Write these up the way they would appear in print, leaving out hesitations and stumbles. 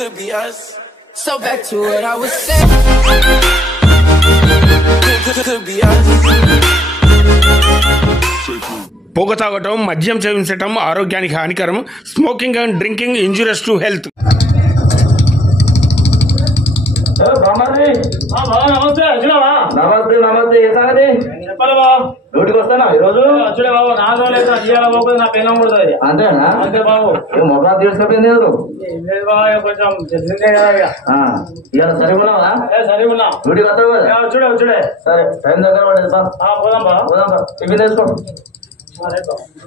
Could be us. So back to what I was saying. Could be us. పొగ తాగటం, మద్యం సేవించటం ఆరోగ్యానికి హానికరం. Smoking and drinking injurious to health. నమస్తే నమస్తే నమస్తే ఏ సంగతి చెప్పాలి బాబు. డ్యూటీకి వస్తానా ఈరోజు వచ్చుడే బాబు. 4 రోజులు అయితే ఇవాళ పోతే నా పెళ్ళం కొడుతుంది. అంతేనా అంతే బాబు. మొదలు తీసుకపోయింది ఏం లేదు బాబు, కొంచెం తెలిసిందే కదా ఇక. ఇవాళ సరిగా ఉన్నావా? సరిగా ఉన్నా. డ్యూటీకి వస్తావు కదా? వచ్చుడే వచ్చుడే. సరే టైం దగ్గర పడేది బా. పోదాం బాబు. పోదాం బా. టిఫిన్ తీసుకో.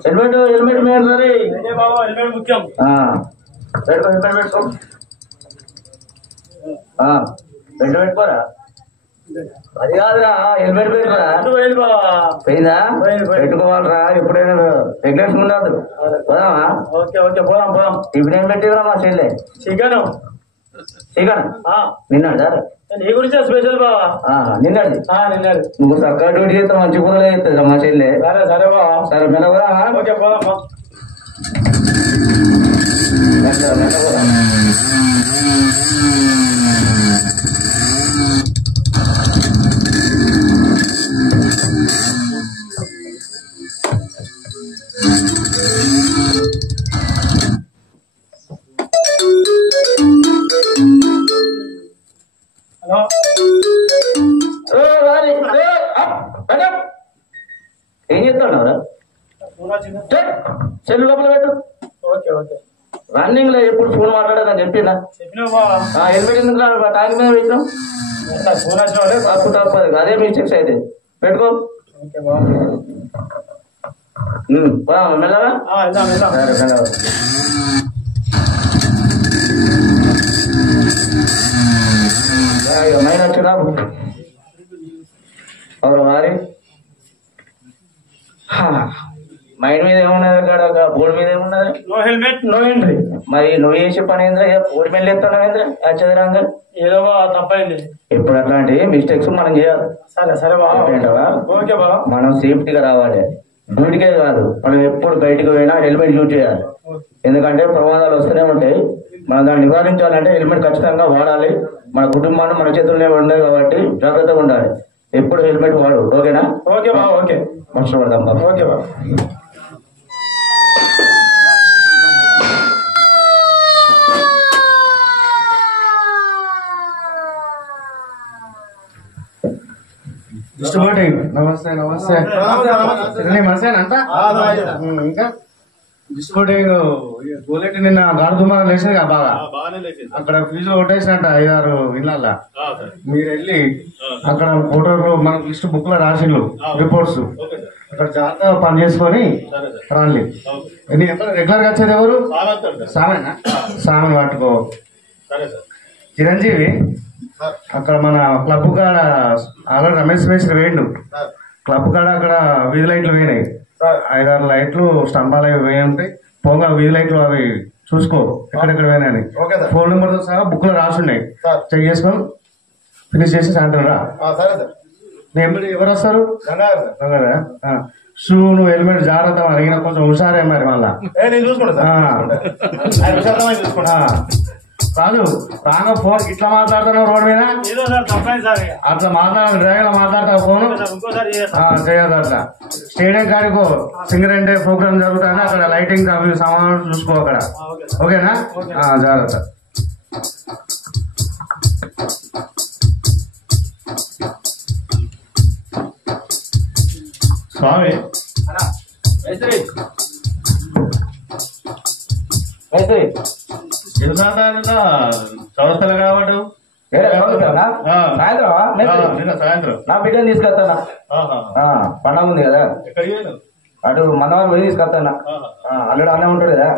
హెల్మెట్ హెల్మెట్ మీద సరే బాబు, హెల్మెట్ ముఖ్యం. పెట్టుకో హెల్మెట్ పెట్టుకో. పెట్టుకోరా అది కాదురా హెల్మెట్ పెట్టుకోరా. పోయిందా? పెట్టుకోవాలరా ఎప్పుడైనా రెగ్యులేషన్ ఉండదు. పోదామా? ఓకే ఓకే పోదాం పోదాం. ఇప్పుడు ఏం పెట్టివరా మా చెల్లె? చికెన్. చికెన్ నిన్నాడు సార్. నీ గురించే స్పెషల్ బాబా. నిన్నాడు నిన్నాడు. నువ్వు చక్కగా డ్యూటీ చేస్తే మంచి కూరలో చేస్తుంది మా చెల్లె. సరే సరే బాబా. సరే మెల్లగా. ఓకే పోదాం బా. హలో ఏం చేస్తాడు? చెల్లు లోపల పెట్టు. Okay okay. రన్నింగ్ లో ఎప్పుడు ఫోన్ మాట్లాడదని చెప్పినా. హెల్మెట్ ఎందుకు టైం మీద పెట్టాం? తప్పు తప్పదు అదే మిస్టేక్స్ అయితే పెట్టుకో. మెల్లగా. సరే మెల్లగా. మైన్ వచ్చినా వారి మైండ్ మీద ఏమున్నది అక్కడ బోర్డు మీద ఏమున్నది? No helmet no entry. మరి నువ్వు చేసే పని ఏంద్రా? బోర్డు మీద ఎత్తాను ఏంద్రా? చదిరాంగా ఏదో తప్పైంది. ఎప్పుడు అట్లాంటి మిస్టేక్స్ మనం చేయాలి. సరే సరే బాబా. ఓకే బాబా. మనం సేఫ్టీగా రావాలి. డ్యూటీకే కాదు, మనం ఎప్పుడు బయటకు పోయినా హెల్మెట్ యూజ్ చేయాలి. ఎందుకంటే ప్రమాదాలు వస్తూనే ఉంటాయి. మనం దాన్ని నివారించాలంటే హెల్మెట్ ఖచ్చితంగా వాడాలి. మన కుటుంబాన్ని మన చేతుల్లోనే ఉన్నాయి కాబట్టి జాగ్రత్తగా ఉండాలి. ఎప్పుడు హెల్మెట్ వాడు. ఓకేనా? ఓకే బాబా. ఓకే మంచిగా పడదాం బాబా. ఓకే బాబా. నమస్తే నమస్తే మనసేనంట. ఇంకా డిస్కౌంటింగ్ గోలెట్టి నిన్న గాడు దుమారం లేచింది కదా బాగా. అక్కడ ఫీజులు కొట్టేసినట్ట 5-6 ఇళ్ళల్లో. మీరు వెళ్ళి అక్కడ ఫోటోలు మనకు లిస్ట్ బుక్ లో రాసిండ్రు రిపోర్ట్స్. అక్కడ జాగ్రత్తగా పని చేసుకొని రండి. రెగ్యులర్ గా వచ్చేది ఎవరు? సామేనా? సామె పట్టుకో. చిరంజీవి అక్కడ మన క్లబ్ కాడ ఆల్రెడీ రమేష్ మేస్త్రి వేయండు. క్లబ్ కాడ అక్కడ వీధి లైట్లు వేయినాయి. 5-6 లైట్లు స్తంభాలు అవి వేయి ఉంటాయి. పోగా వీధి లైట్లు అవి చూసుకో ఎక్కడెక్కడ వేయని. ఫోన్ నెంబర్ తో సహా బుక్ లో రాసున్నాయి. చెక్ చేసుకొని ఫినిష్ చేసి సాయంత్రం రా. ఎవరు వస్తారు? షూ నువ్వు హెల్మెట్ జాగ్రత్త. అడిగిన కొంచెం హుషారే మరి మళ్ళా కాదు. రాగా ఫోన్ ఇట్లా మాట్లాడుతున్నావు రోడ్ మీద. అట్లా మాట్లాడాలి. డ్రైవర్ మాట్లాడతావు ఫోన్ చేయదు. అట్లా స్టేడియం కాడికో సింగరేంటే ప్రోగ్రామ్ జరుగుతాయి. అక్కడ లైటింగ్ అవి సామాన్లు చూసుకో అక్కడ. ఓకేనా? జాగ్రత్త. స్వామి చౌరస్తలు కాబట్టి సాయంత్రం నా బిడ్డను తీసుకొస్తానా. పండగ ఉంది కదా, అటు మనవారు పోయి తీసుకొస్తానా. అల్లుడు అన్నే ఉంటాడు కదా.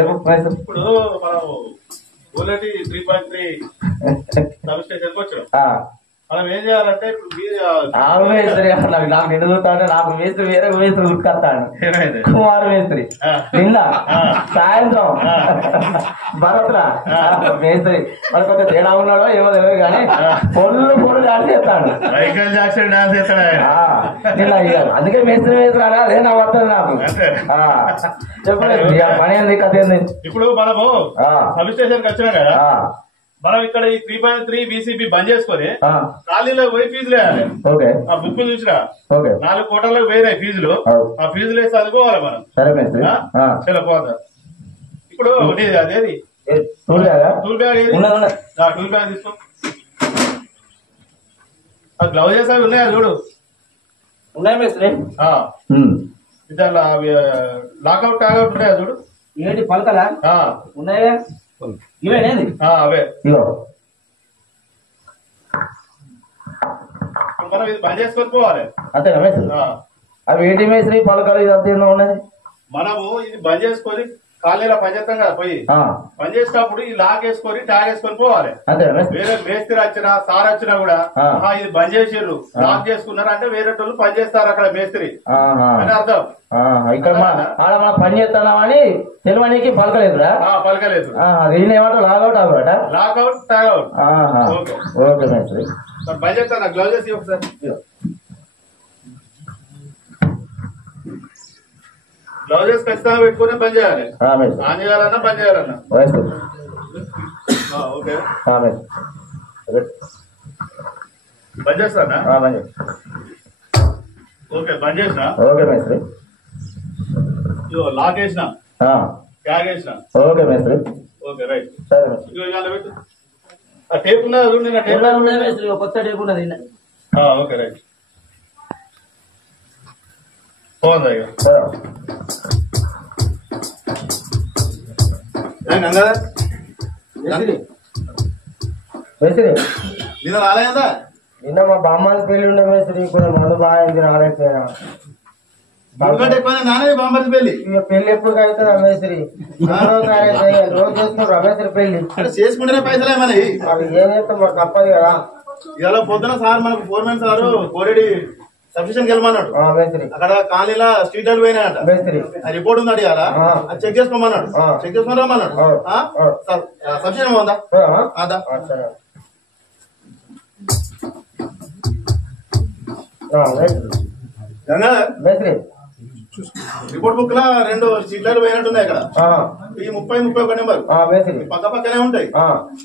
ఇప్పుడు మనం 3.3 సబ్ స్టేషన్కి వచ్చాం. మనం ఏం చేయాలంటే ఇప్పుడు నాకు మేస్త్రి నాకు నిన్ను చూస్తా అంటే నాకు మేస్త్రి వేరే మేస్త్రి గుర్తుకొస్తాను కుమార్ మేస్త్రి నిన్న సాయంత్రం భరత్రా మేస్త్రి మరి కొంచెం తేడా ఉన్నాడో ఏమో తెలియదు కానీ పొల్లు డాన్స్ చేస్తాడు మైకేల్ జాక్సన్ డాన్స్ చేస్తాడు నిన్న అందుకే మేస్త్రి మేస్త్రి అనా అదే నాకు వస్తుంది నాకు చెప్పలేదు పని ఏంది కథ ఏంది. ఇప్పుడు మనము సబ్ స్టేషన్ వచ్చినాం కదా మనం ఇక్కడ ఈ 3.3 బీసీబీ బంద్ చేసుకొని ఖాళీలో పోయి ఫీజులు వేయాలి. ఆ బుక్ చూసినా 4 కోట్లకు పోయినాయి ఫీజులు. ఆ ఫీజులు వేసి చదువుకోవాలి మనం. చలో పోదా ఇప్పుడు అదేది టూల్ బ్యాగ్ ఏది టూల్ బ్యాగ్ తీసుకో. ఆ గ్లౌజెస్ అవి ఉన్నాయా చూడు. ఉన్నాయి మేస్త్రి. దాంట్లో లాకౌట్ టాగౌట్ ఉన్నాయా చూడు. ఏంటి పలకలా ఉన్నాయా ఇవేనేది అవే మనం ఇది బంద్ చేసుకొని పోవాలి అంతేనా మేస్త్రి. అవి ఏంటి మేస్త్రి పలకలు ఇదంతా ఏందో ఉన్నది. మనము ఇది బంద్ చేసుకొని ఖాళీలో పనిచేస్తాం కదా పోయి పని చేసేటప్పుడు ఈ లాక్ వేసుకొని ట్యాగ్ వేసుకొని పోవాలి. వేరే మేస్త్రి వచ్చినా సార్ వచ్చినా కూడా ఇది బంద్ చేసారు లాక్ చేసుకున్నారు అంటే వేరే వాళ్ళు పని చేస్తారు అక్కడ మేస్త్రి అని అర్థం. ఇక్కడ మనం పని చేస్తున్నామని తెలియడానికి పలకలేదురా పలకలేదు. ఏమంటారు లాగౌట్ అవట లాకౌట్ ట్యాగౌట్. ఓకే మేస్త్రి బంద్ చేస్తాను గ్లౌజెస్ ఒకసారి. గ్లౌజెస్ ఖచ్చితంగా పెట్టుకుని బంద్ చేయాలి. ఆన్ చేయాలన్నా బంద్ చేయాలన్నా. ఓకే బంద్ చేస్తానా. ఓకే బంద్ చేసిన. ఓకే మేస్త్రి. లాక్ వేసిన ట్యాగ్ వేసిన. ఓకే మేస్త్రి. Okay right. సరే పెట్టు. ఆ టేప్ ఉన్నదా చూడండి. మేస్త్రి కొత్త టేప్ ఉన్నది. Okay right. పోదా ఇక మేస్త్రి. నిన్న రాలేదా. నిన్న మా బామ్మాది పెళ్లి ఉండే మేస్త్రి. కొంచెం మందు బాగా రాలేకపోయినా. బాంబర్ పెళ్లి ఇక పెళ్లి ఎప్పుడు అవుతుందా మేస్త్రి. రోజు చేసుకుంటారు మేస్త్రి పెళ్లి. చేసుకుంటేనే పైసలే మరి. అది ఏం చేస్తాం మాకు తప్పదు కదా. ఇలా పొద్దున సార్ మనకు ఫోర్మెన్ సారు కోరెడి సబ్స్టేషన్ వెళ్ళమన్నాడు. అక్కడ కాలనీలో స్ట్రీట్ లైట్ పోయినాయంట. రిపోర్ట్ ఉంది అడిగాల అది చెక్ చేసుకోమన్నాడు. చెక్ చేసుకుని రమ్మన్నాడు. సబ్స్టేషన్ బాగుందా రిపోర్ట్ బుక్ లా 2 స్ట్రీట్ లైట్ పోయినట్టుంది అక్కడ. ఈ 30-31 నెంబర్ పక్క పక్కనే ఉంటాయి.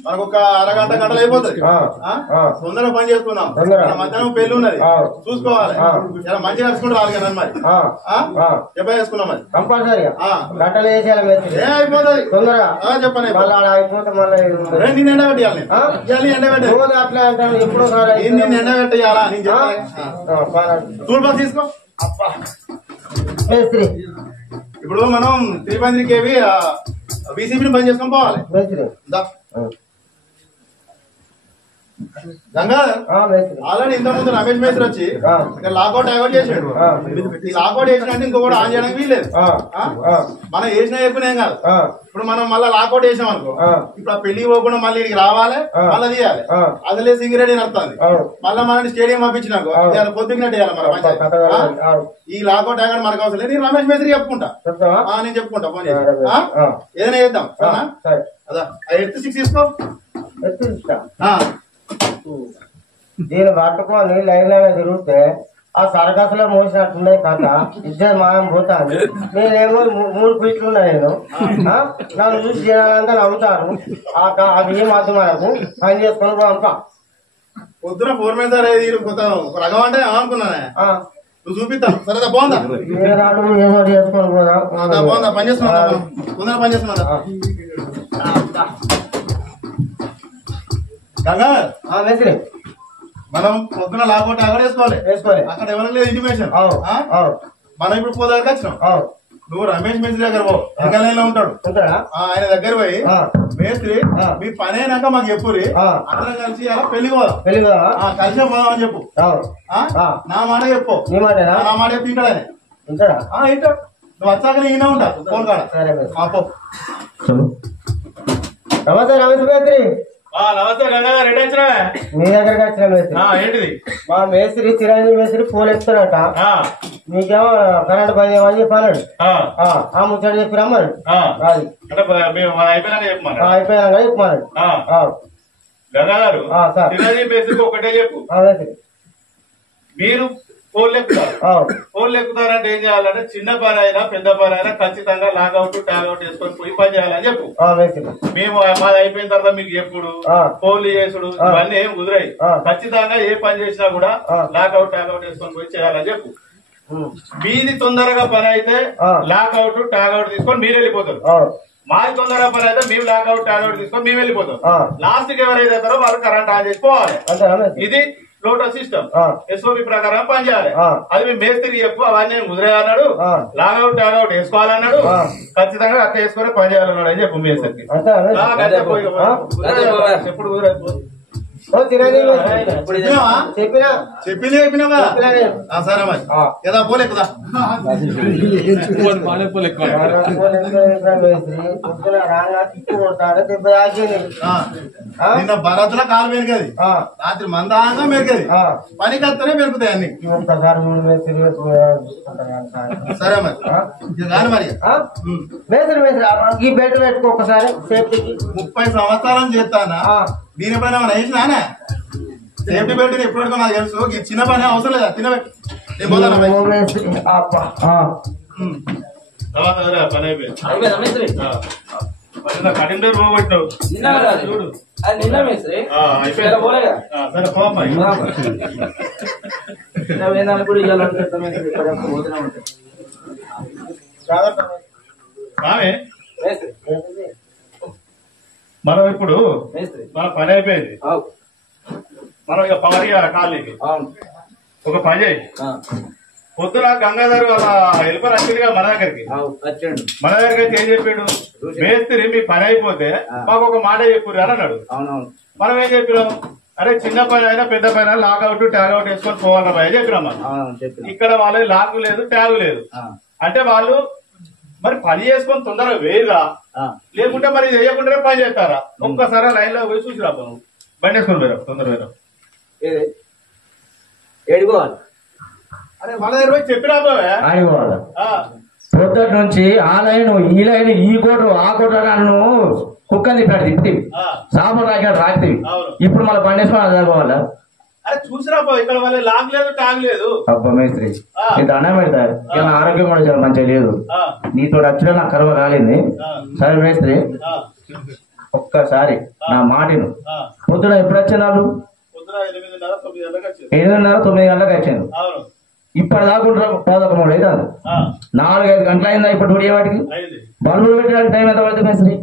మనకు ఒక అరగంట గంటలు అయిపోతుంది. తొందరగా పని చేసుకుందాం. మధ్యాహ్నం పెళ్లి ఉన్నది చూసుకోవాలి. ఇలా మంచిగా నడుచుకుంటూ రావాలి కదా మరి. చెప్పా చేసుకున్నాం మరి కంపల్సరీగా గంటలు వేసేయాలి. ఏ అయిపోతుంది తొందరగా చెప్పండి. నిన్ను ఎండ పెట్టాలి. ఎండ పెట్టాలి అట్లా అంటాను. ఎప్పుడు నిన్ను ఎండ పెట్టేయాలా నేను చెప్పాలి. టూల్ బాక్స్ తీసుకో. ఇప్పుడు మనం 3.3 kV బీసీబీని బంద్ చేసుకొని పోవాలి. ఆల్రెడీ ఇంత ముందు రమేష్ మేస్త్రి వచ్చి లాకౌట్ డైవర్ట్ చేసాడు. ఈ లాకౌట్ చేసినట్టు ఇంకొకటి ఆన్ చేయడానికి వీల్లేదు. మనం వేసినా చెప్పిన ఏం కాదు. ఇప్పుడు మనం మళ్ళీ లాకౌట్ చేసాం అనుకో. ఇప్పుడు ఆ పెళ్లి పోకుండా మళ్ళీ ఇక్కడికి రావాలి మళ్ళీ తీయాలి. అదిలే సింగరేణి నడుస్తుంది. మళ్ళీ మనని స్టేడియం పంపించినాకో పొద్దున్నట్టు చేయాలి మన. ఈ లాకౌట్ డైవర్ట్ మనకు అవసరం లేదు. నేను రమేష్ మేస్త్రి చెప్పుకుంటా. నేను చెప్పుకుంటా ఫోన్ చేసి ఏదైనా చేద్దాం. అదా 8-6 తీసుకో. దీన్ని పట్టుకొని లైన్ లైన్ తిరిగితే ఆ సరకసులో మోసినట్టున్నాయి కథ. ఇద్దరు మనం పోతాను. నేనేమో 3 ఫీట్లు ఉన్నా. నేను నన్ను చూసి చేయాలంటే నవ్వుతాను. అది ఏం అర్థం మనకు పని చేసుకొని పంపా. పొద్దున ఫోర్మెన్ సార్ రకం అంటే అనుకున్నానే. నువ్వు చూపిస్తాను. సరే బాగుందా ఏదో చేసుకొని పోదాం. బాగుందా పని చేస్తున్నా. తొందరగా పని చేస్తున్నా. మేస్త్రి మనం పొద్దున లాకౌట్ వేసుకోవాలి. అక్కడ ఎవరికి లేదు ఇంటిమేషన్. మనం ఇప్పుడు పోదాకా వచ్చినాం. నువ్వు రమేష్ మేస్త్రి దగ్గర పో. ఎంగలైన్లో ఉంటాడు. ఆయన దగ్గర పోయి మేస్త్రి మీ పని అయినాక మాకు చెప్పురి. అందరం కలిసి అలా పెళ్లికి పోదాం. కలిసే పోదాం అని చెప్పు. నా మాట చెప్పు. నా మాట చెప్పి ఇంటాడు. ఇంటాడు. నువ్వు వచ్చాక ఈయన ఉంటా ఫోన్ కాడ. నమస్తే రమేష్ మేస్త్రి. నమస్తే గంగాధర్ రెడ్డి వచ్చినా మీ దగ్గరికి వచ్చిన మేస్త్రి ఏంటిది మా మేస్త్రి చిరంజీవి మేస్త్రి పూలు ఎత్తారట మీకేమో కరెంట్ పని ఏమని చెప్పాడు ఆ ముచ్చట చెప్పి రమ్మన్నాడు అది అయిపోయినాక చెప్పమన్నా అయిపోయాక చెప్పమన్నాడు గంగాధరు చిరంజీవి మేస్త్రికి ఒకటే చెప్పు మీరు ఫోన్లు ఎక్కుతారంటే ఏం చేయాలంటే చిన్న పని అయినా పెద్ద పని అయినా ఖచ్చితంగా లాగౌట్ ట్యాగౌట్ వేసుకొని పోయి పని చేయాలని చెప్పు మేము మాది అయిపోయిన తర్వాత మీకు ఎప్పుడు ఫోన్లు చేసుడు ఇవన్నీ ఏం కుదిరాయి ఖచ్చితంగా ఏ పని చేసినా కూడా లాగౌట్ ట్యాగౌట్ వేసుకొని పోయి చేయాలని చెప్పు మీది తొందరగా పని అయితే లాగౌట్ ట్యాగౌట్ తీసుకొని మీరు వెళ్ళిపోతారు మాది తొందరగా పని అయితే మేము లాగౌట్ ట్యాగౌట్ తీసుకొని మేము వెళ్ళిపోతాం లాస్ట్ కి ఎవరైతే అవుతారో వాళ్ళు కరెంట్ ఆన్ చేసుకోవాలి ఇది లోటస్ సిస్టమ్ ఎస్ఓపి ప్రకారం పనిచేయాలి అది మీ మేస్త్రి చెప్పు అవన్నీ కుదిరే అన్నాడు లాగౌట్ టాగౌట్ వేసుకోవాలన్నాడు ఖచ్చితంగా అట్లా వేసుకొని పని చేయాలన్నాడు అని చెప్పు మేస్త్రికి ఎప్పుడు కుదరదు చెప్పినా సరే మరి ఏదా పోలే కదా నిన్న భరత్లో కాలు మెరుగది రాత్రి మందాంగా మెరుగది పనికి వస్తేనే మెరుగుతాయి అన్ని సరే మరి కానీ మరి ఈ బెడ్ పెట్టుకో ఒకసారి సేఫ్టీకి 30 సంవత్సరాలు చేస్తానా దీని పైన వేసినా సేఫ్టీ బెల్ట్ ఎప్పుడు పెట్టుకో నాకు తెలుసు ఈ చిన్న పని అవసరం లేదా చిన్న పని అయిపోయింది కటింగ్ డోర్ పోగొట్టావు చూడు మనం ఇప్పుడు మన పని అయిపోయింది మనం ఇక పవర్ కాలనీకి ఒక పని చేయి పొద్దున గంగాధర్ వాళ్ళ హెల్పర్ వచ్చిందిగా మన దగ్గరికి ఏం చెప్పాడు మేస్త్రి మీ పని అయిపోతే మాకు ఒక మాట చెప్పురు అని అన్నాడు మనం ఏం చెప్పినాం అరే చిన్న పని అయినా పెద్ద పని లాగౌట్ ట్యాగౌట్ వేసుకొని పోవాలన్నా భయ చెప్పినాం మనం ఇక్కడ వాళ్ళకి లాగు లేదు ట్యాగ్ లేదు అంటే వాళ్ళు మరి పని చేసుకొని తొందరగా వేయరా లేకుంటే మరి చేయకుండా పని చేస్తారా ఒక్కసారి లైన్ లో పోయి చూసి రాబో బండి వేసుకొని పోయారు తొందరగా ఏడుకోవాలి అరే మన దగ్గర పోయి చెప్పి రాబోవే పొద్దుటి నుంచి ఆ లైన్ ఈ లైన్ ఈ కోటు ఆ కోట నన్ను కుక్కని తిప్పి సాబు రాకితే ఇప్పుడు మళ్ళీ బండి వేసుకొని చదువుకోవాలా అరే చూసిరా ఇక్కడ వాళ్ళ లాగ్ లేదు ట్యాగ్ లేదు అబ్బా మేస్త్రి నీకు అన్నం పెడతారు ఇలా ఆరోగ్యం కూడా చాలా మంచిగా లేదు నీతో వచ్చడం నాకు కర్మ కాలేదు సరే మేస్త్రి ఒక్కసారి నా మాటను పొద్దున ఎప్పుడు వచ్చాను 8:30 9 గంటలకు వచ్చాను ఇప్పుడు దాకుంటారు 11 అవుతుంది 4-5 గంటలు అయిందా ఇప్పుడు ఉడియే వాటికి బల్బులు పెట్టడానికి టైం ఎంత పడుతుంది మేస్త్రి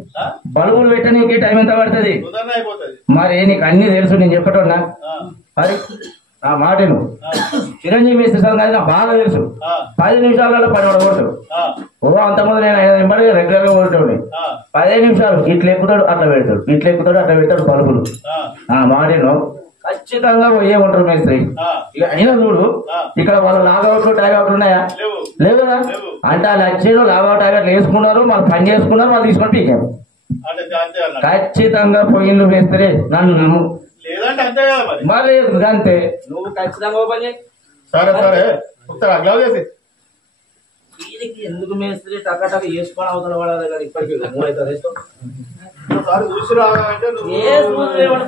బల్బులు పెట్టడానికి టైం ఎంత పడుతుంది మరి నీకు అన్ని తెలుసు నేను చెప్పటోన్నా అది ఆ మాటను చిరంజీవి మేస్త్రి సంగతి నాకు బాగా తెలుసు 10 నిమిషాలలో పని కొడతాడు అంతకుముందు నేను 5 నిమిషాలు రెగ్యులర్ గా కొడతాడు 15 నిమిషాలు ఇట్లా ఎక్కుతాడు అట్లా పెడతాడు బల్బులు ఆ మాటను ఖచ్చితంగా పోయే ఉంటారు మేస్త్రి ఇక అయినా చూడు ఇక్కడ వాళ్ళు లాగౌట్లు ట్యాగౌట్లు ఉన్నాయా లేవు కదా అంటే వాళ్ళు వచ్చేది లాగౌట్ ట్యాగౌట్లు వేసుకున్నారు వాళ్ళు పని చేసుకున్నారు వాళ్ళు తీసుకొని పీకారు ఖచ్చితంగా పోయిండు మేస్త్రి నన్ను మరి అంతే నువ్వు ఖచ్చితంగా ఓపెన్ చేయి సరే సరే గ్లౌజ్ చేసి దీనికి ఎందుకు మేస్త్రి టక వేసుకొని అవతల పడాలి కదా ఇప్పటికీ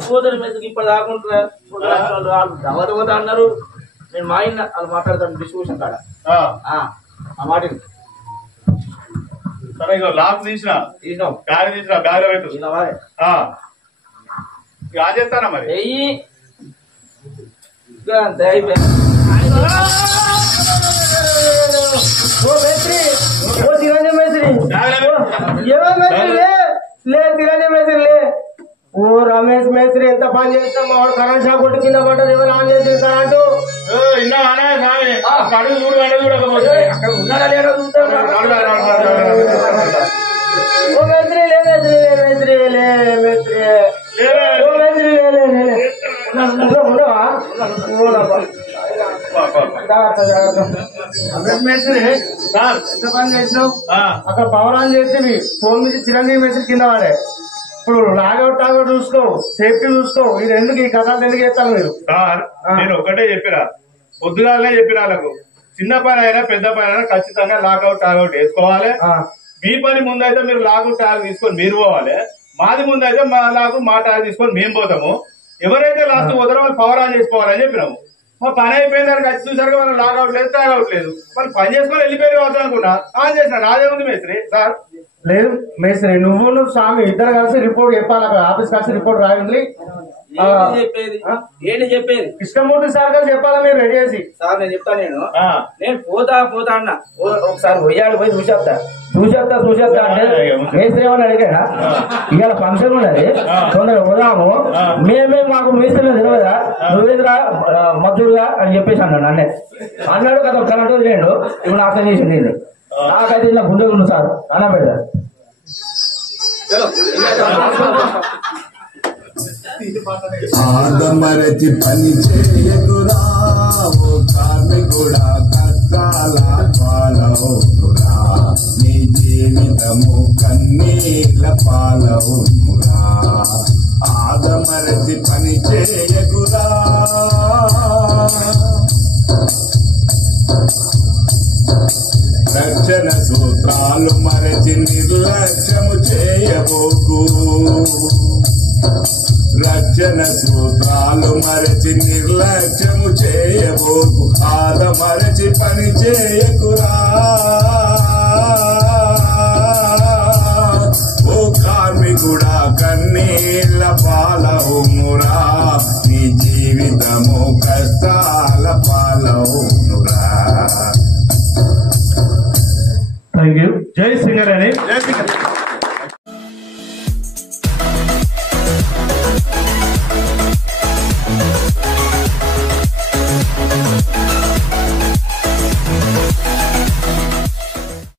పోతారు మేస్త్రికి ఇప్పుడు దాకుంటారా దవత అన్నారు నేను మా ఆయన వాళ్ళు మాట్లాడతాను డిస్ట్రిబ్యూషన్ కాడ ఆ మాట సరే ఇక లాక్ తీసినా బ్యాగ్ తీసినా బ్యాగ్ లో పెట్టు ఆన్ చేస్తానా మరి అంతే అయిపోయింది ఓ రమేష్ మేస్త్రి ఎంత పని చేస్తాం వాడు కరెంట్ షాక్ కొట్టి కింద పడ్డది ఎవరు ఆన్ చేసి కరెంటు అక్కడ ఉన్నాడా లేడో చూస్తాడు ఓ మేస్త్రి మేస్త్రి మేస్త్రి ఎంత పని చేసినావు అక్కడ పవర్ ఆన్ చేసి ఫోన్ మీద చిరంజీవి మేస్త్రి కింద వాడే ఇప్పుడు లాగౌట్ చూసుకో, సేఫ్టీ చూసుకో. ఇది ఎందుకు ఈ కథలు ఎందుకు చేస్తారు మీరు? సార్ నేను ఒకటే చెప్పినా, పొద్దుగాలనే చెప్పిన వాళ్ళకు, చిన్న పని అయినా పెద్ద పని అయినా ఖచ్చితంగా లాగౌట్ టాగౌట్ వేసుకోవాలి. మీ పని ముందైతే మీరు లాగౌట్ టాగ్ తీసుకొని మీరు పోవాలి, మాది ముందైతే మా లాగు మా టాగ్ తీసుకొని మేము పోతాము. ఎవరైతే లాస్ట్ పోతారో వాళ్ళు పవర్ ఆన్ చేసుకోవాలని చెప్పినాము. మా పని అయిపోయిందని ఖర్చు చూసారు, వాళ్ళు లాగౌట్ లేదు టాగౌట్ లేదు, వాళ్ళు పని చేసుకొని వెళ్ళిపోయి అవుతాం అనుకున్నా. ఆన్ చేసిన నాదేముంది మేస్త్రి సార్? లేదు మేస్త్రి, నువ్వు స్వామి ఇద్దరు కలిసి రిపోర్ట్ చెప్పాలి, అక్కడ ఆఫీస్ కలిసి రిపోర్ట్ రాయండి. ఏంటి చెప్పేది? కృష్ణమూర్తి సార్ గారు చెప్పాలా మీరు రెడీ చేసి? సార్ నేను చెప్తా, నేను పోతా అన్న ఒకసారి పోయాడు, పోయి చూసేస్తా అంటే మేస్త్రి ఏమని అడిగాడా, ఇవాళ ఫంక్షన్ ఉన్నది తొందరగా పోదాము, మేమే మాకు మేస్త్రి తెలియదా, నువ్వేదిరా మద్దతుగా అని చెప్పేసి అన్నాడు. అన్నాడు కదా కరెంట్ వదిలేండు. ఇప్పుడు నాకు చేసింది నాకైతే ఇలా గుండెలు ఉంది సార్ అన్న పెడతారు. ఆదమరచి పని చేయకురా, ఓ కార్మికుడా కష్టాల పాలవురా, నీ జీవితము కన్నీళ్ళ పాలవురా. ఆదమరచి పని చేయకురా, రక్షణ సూత్రాలు మరచి నిర్లక్ష్యము చేయబోకు, రక్షణ సూత్రాలు మరచి నిర్లక్ష్యము చేయబోకు, ఆదమరచి పని చేయకురా. ఓ కార్మికుడా కన్నీళ్ళ పాలవుమురా, నీ జీవితము కష్టాల పాలవు.